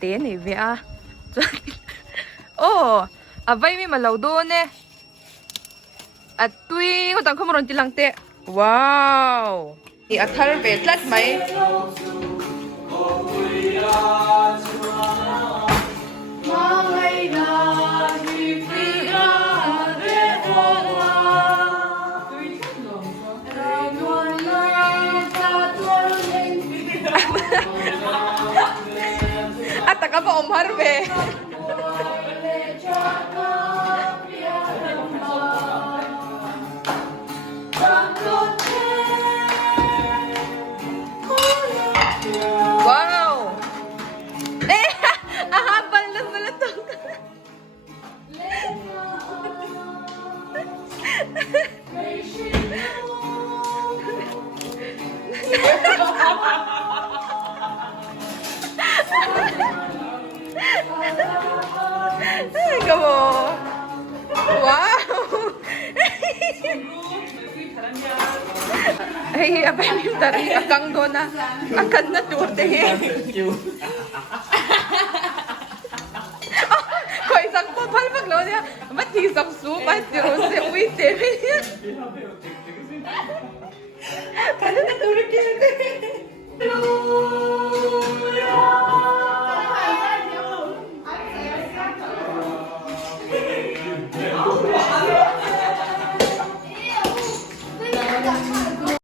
Tiền thì vậy à. Ồ, à vậy mi mà lâu đô nè. À tuy có tặng khôngron lang te. Wow. Thì à thar về lát mấy. At taka pa Harvey. Wow! Eh! Ahapal na pala to. Ay, come on. Wow! Ay, apa yung tari? Akang do na. Akan na tute. Ko isang papal maglaw niya. Ba't isang supat yun? Si Uite. Parang natulog yun.